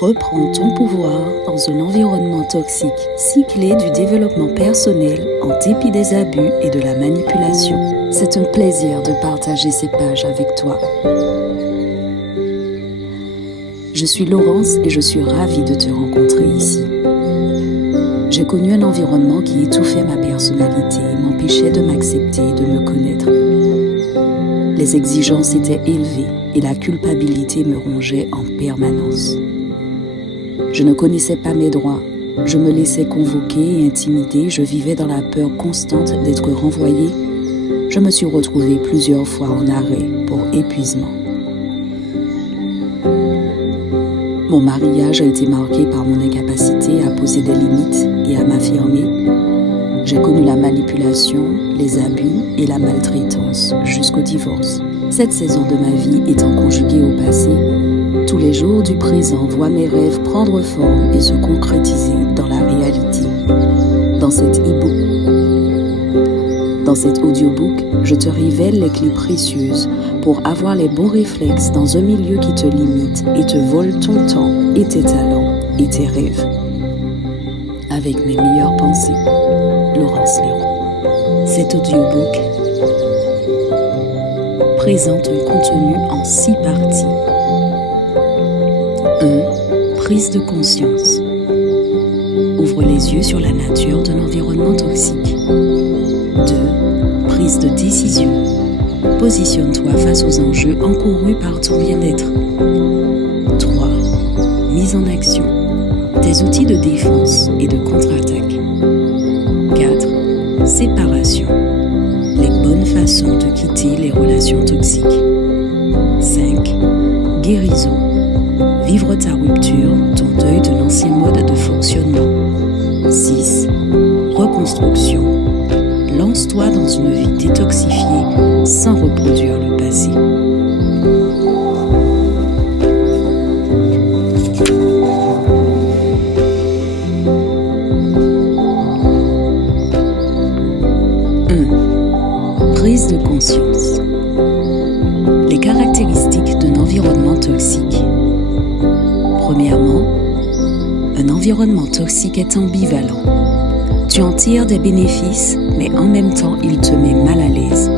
Reprends ton pouvoir dans un environnement toxique, si clé du développement personnel en dépit des abus et de la manipulation. C'est un plaisir de partager ces pages avec toi. Je suis Laurence et je suis ravie de te rencontrer ici. J'ai connu un environnement qui étouffait ma personnalité et m'empêchait de m'accepter et de me connaître. Les exigences étaient élevées et la culpabilité me rongeait en permanence. Je ne connaissais pas mes droits, je me laissais convoquer et intimider, je vivais dans la peur constante d'être renvoyée. Je me suis retrouvée plusieurs fois en arrêt pour épuisement. Mon mariage a été marqué par mon incapacité à poser des limites et à m'affirmer. J'ai connu la manipulation, les abus et la maltraitance jusqu'au divorce. Cette saison de ma vie étant conjuguée au passé, tous les jours du présent voient mes rêves prendre forme et se concrétiser dans la réalité. Dans cet audiobook, je te révèle les clés précieuses pour avoir les bons réflexes dans un milieu qui te limite et te vole ton temps et tes talents et tes rêves. Avec mes meilleures pensées, Laurence Leroux. Cet audiobook présente un contenu en 6 parties. 1. Prise de conscience. Ouvre les yeux sur la nature d'un environnement toxique. 2. Prise de décision. Positionne-toi face aux enjeux encourus par ton bien-être. 3. Mise en action. Tes outils de défense et de contre-attaque. 4. Séparation. Les bonnes façons de quitter les relations toxiques. 5. Guérison. Vivre ta rupture, ton deuil de l'ancien mode de fonctionnement. 6. Reconstruction. Lance-toi dans une vie détoxifiée sans reproduire le passé. Prise de conscience. Les caractéristiques d'un environnement toxique. Premièrement, un environnement toxique est ambivalent. Tu en tires des bénéfices, mais en même temps, il te met mal à l'aise.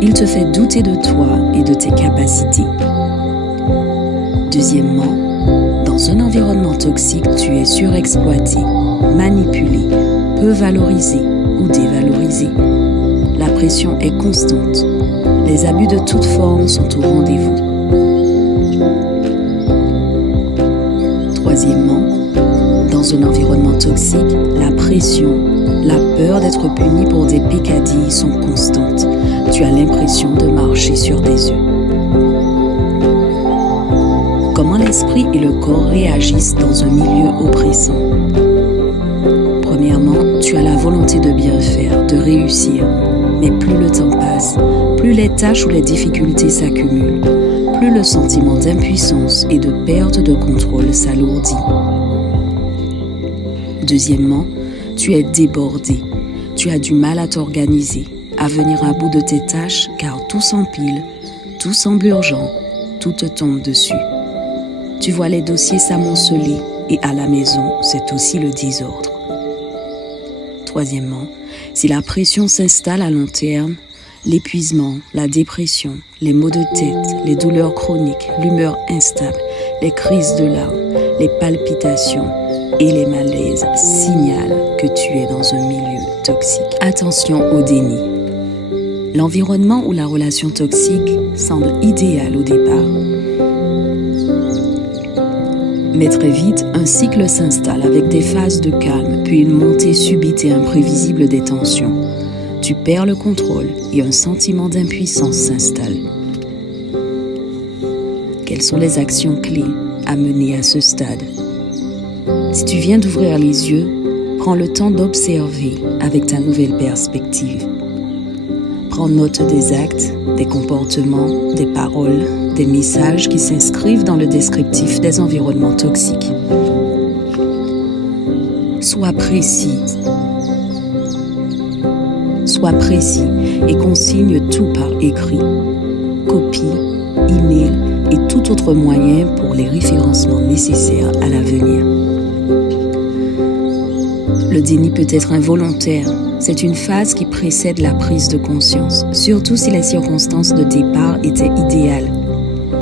Il te fait douter de toi et de tes capacités. Deuxièmement, dans un environnement toxique, tu es surexploité, manipulé, peu valorisé ou dévalorisé. La pression est constante. Les abus de toute forme sont au rendez-vous. Troisièmement, dans un environnement toxique, la pression, la peur d'être puni pour des peccadilles sont constantes. Tu as l'impression de marcher sur des œufs. Comment l'esprit et le corps réagissent dans un milieu oppressant? Premièrement, tu as la volonté de bien faire, de réussir. Mais plus le temps passe, plus les tâches ou les difficultés s'accumulent, plus le sentiment d'impuissance et de perte de contrôle s'alourdit. Deuxièmement, tu es débordé. Tu as du mal à t'organiser, à venir à bout de tes tâches car tout s'empile, tout semble urgent, tout te tombe dessus. Tu vois les dossiers s'amonceler et à la maison, c'est aussi le désordre. Troisièmement, si la pression s'installe à long terme, l'épuisement, la dépression, les maux de tête, les douleurs chroniques, l'humeur instable, les crises de larmes, les palpitations et les malaises signalent que tu es dans un milieu toxique. Attention au déni. L'environnement ou la relation toxique semble idéal au départ. Mais très vite, un cycle s'installe avec des phases de calme, puis une montée subite et imprévisible des tensions. Tu perds le contrôle et un sentiment d'impuissance s'installe. Quelles sont les actions clés à mener à ce stade? Si tu viens d'ouvrir les yeux, prends le temps d'observer avec ta nouvelle perspective. Prends note des actes, des comportements, des paroles, des messages qui s'inscrivent dans le descriptif des environnements toxiques. Sois précis. Sois précis et consigne tout par écrit. Copie, email et tout autre moyen pour les référencements nécessaires à l'avenir. Le déni peut être involontaire. C'est une phase qui précède la prise de conscience, surtout si les circonstances de départ étaient idéales.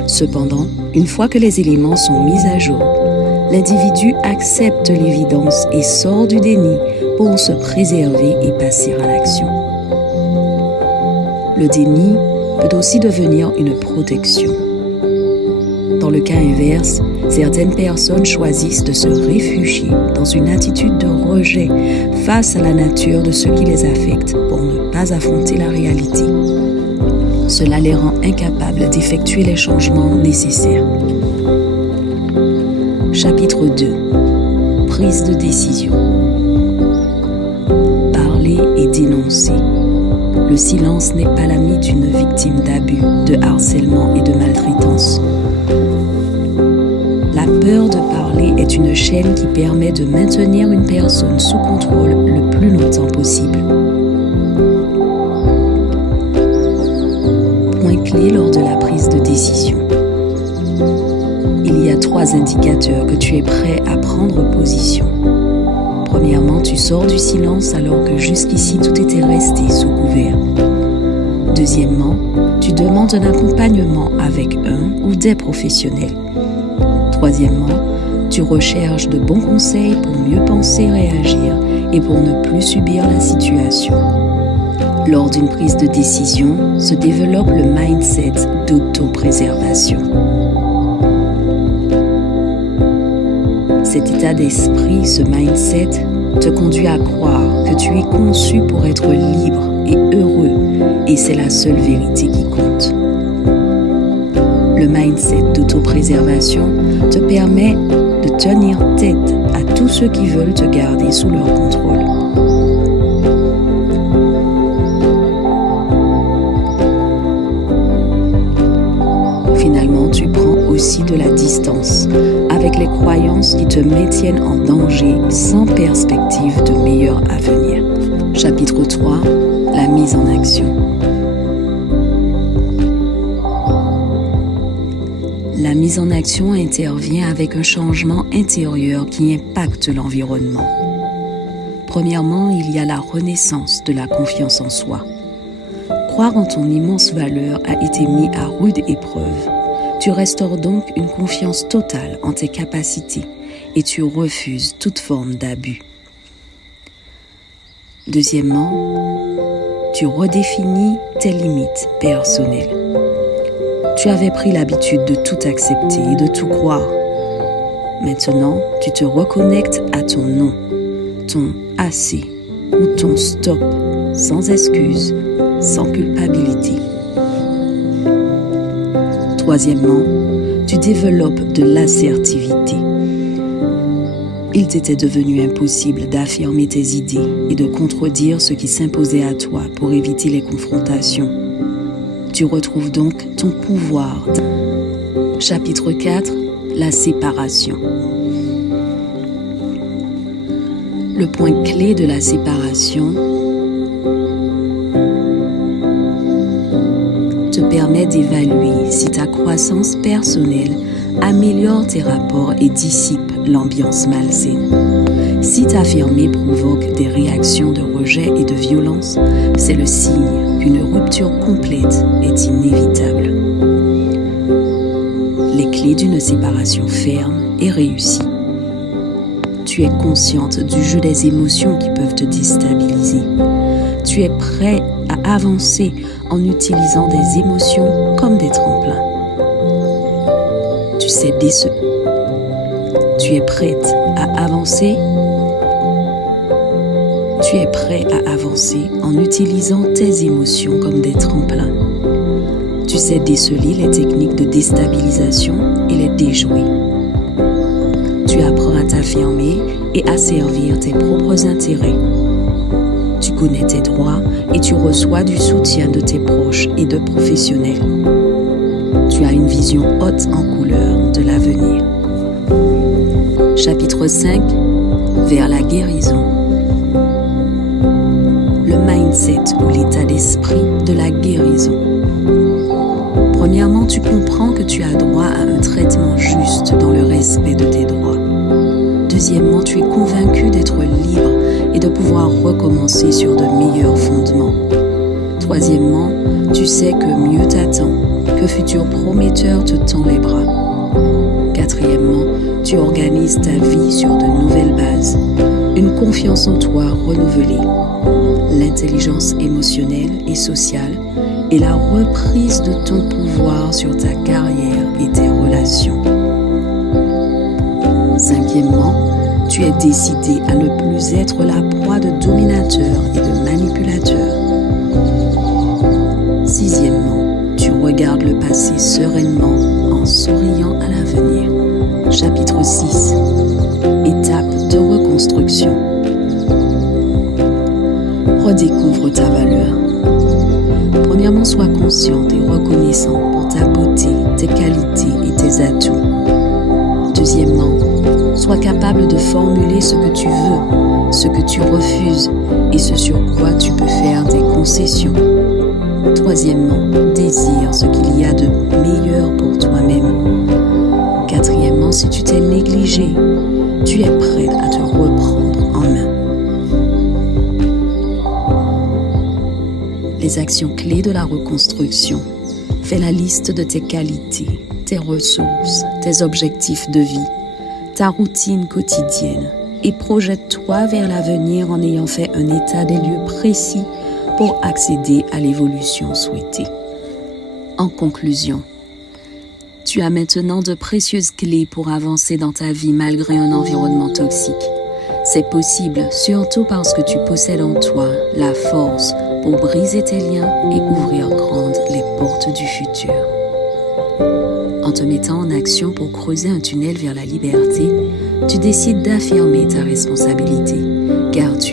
Cependant, une fois que les éléments sont mis à jour, l'individu accepte l'évidence et sort du déni pour se préserver et passer à l'action. Le déni peut aussi devenir une protection. Dans le cas inverse, certaines personnes choisissent de se réfugier dans une attitude de rejet face à la nature de ce qui les affecte pour ne pas affronter la réalité. Cela les rend incapables d'effectuer les changements nécessaires. Chapitre 2. Prise de décision. Parler et dénoncer. Le silence n'est pas l'ami d'une victime d'abus, de harcèlement et de maltraitance. La peur de parler est une chaîne qui permet de maintenir une personne sous contrôle le plus longtemps possible. Point clé lors de la prise de décision. Il y a 3 indicateurs que tu es prêt à prendre position. Premièrement, tu sors du silence alors que jusqu'ici tout était resté sous couvert. Deuxièmement, tu demandes un accompagnement avec un ou des professionnels. Troisièmement, tu recherches de bons conseils pour mieux penser, réagir et pour ne plus subir la situation. Lors d'une prise de décision, se développe le mindset d'autopréservation. Cet état d'esprit, ce mindset, te conduit à croire que tu es conçu pour être libre et heureux, et c'est la seule vérité qui compte. Le mindset d'autopréservation te permet de tenir tête à tous ceux qui veulent te garder sous leur contrôle. Finalement, tu prends aussi de la distance avec les croyances qui te maintiennent en danger sans perspective de meilleur avenir. Chapitre 3. La mise en action. La mise en action intervient avec un changement intérieur qui impacte l'environnement. Premièrement, il y a la renaissance de la confiance en soi. Croire en ton immense valeur a été mis à rude épreuve. Tu restaures donc une confiance totale en tes capacités et tu refuses toute forme d'abus. Deuxièmement, tu redéfinis tes limites personnelles. Tu avais pris l'habitude de tout accepter et de tout croire. Maintenant, tu te reconnectes à ton non, ton assez ou ton stop, sans excuse, sans culpabilité. Troisièmement, tu développes de l'assertivité. Il t'était devenu impossible d'affirmer tes idées et de contredire ce qui s'imposait à toi pour éviter les confrontations. Tu retrouves donc ton pouvoir. Chapitre 4. La séparation. Le point clé de la séparation te permet d'évaluer si ta croissance personnelle améliore tes rapports et dissipe l'ambiance malsaine. Si t'affirmer provoque des réactions de rejet et de violence, c'est le signe qu'une rupture complète est inévitable. Les clés d'une séparation ferme et réussie. Tu es consciente du jeu des émotions qui peuvent te déstabiliser. Tu es prêt à avancer en utilisant des émotions comme des tremplins. Tu sais déceler. Tu es prête à avancer. Tu es prêt à avancer en utilisant tes émotions comme des tremplins. Tu sais déceler les techniques de déstabilisation et les déjouer. Tu apprends à t'affirmer et à servir tes propres intérêts. Tu connais tes droits et tu reçois du soutien de tes proches et de professionnels. Tu as une vision haute en couleur de l'avenir. Chapitre 5. Vers la guérison. Le mindset ou l'état d'esprit de la guérison. Premièrement, tu comprends que tu as droit à un traitement juste dans le respect de tes droits. Deuxièmement, tu es convaincu d'être libre et de pouvoir recommencer sur de meilleurs fondements. Troisièmement, tu sais que mieux t'attend, que futur prometteur te tend les bras. Quatrièmement, tu organises ta vie sur de nouvelles bases, une confiance en toi renouvelée, l'intelligence émotionnelle et sociale et la reprise de ton pouvoir sur ta carrière et tes relations. Cinquièmement, tu es décidé à ne plus être la proie de dominateurs et de manipulateurs. Sixièmement, tu regardes le passé sereinement en souriant à l'avenir. Chapitre 6. Étape de reconstruction. Redécouvre ta valeur. Premièrement, sois conscient et reconnaissant pour ta beauté, tes qualités et tes atouts. Deuxièmement, sois capable de formuler ce que tu veux, ce que tu refuses et ce sur quoi tu peux faire des concessions. Troisièmement, désire ce qu'il y a de meilleur pour toi-même. Quatrièmement, si tu t'es négligé, tu es prêt à te reprendre en main. Les actions clés de la reconstruction. Fais la liste de tes qualités, tes ressources, tes objectifs de vie, ta routine quotidienne et projette-toi vers l'avenir en ayant fait un état des lieux précis pour accéder à l'évolution souhaitée. En conclusion, tu as maintenant de précieuses clés pour avancer dans ta vie malgré un environnement toxique. C'est possible, surtout parce que tu possèdes en toi la force pour briser tes liens et ouvrir grandes les portes du futur. En te mettant en action pour creuser un tunnel vers la liberté, tu décides d'affirmer ta responsabilité, car tu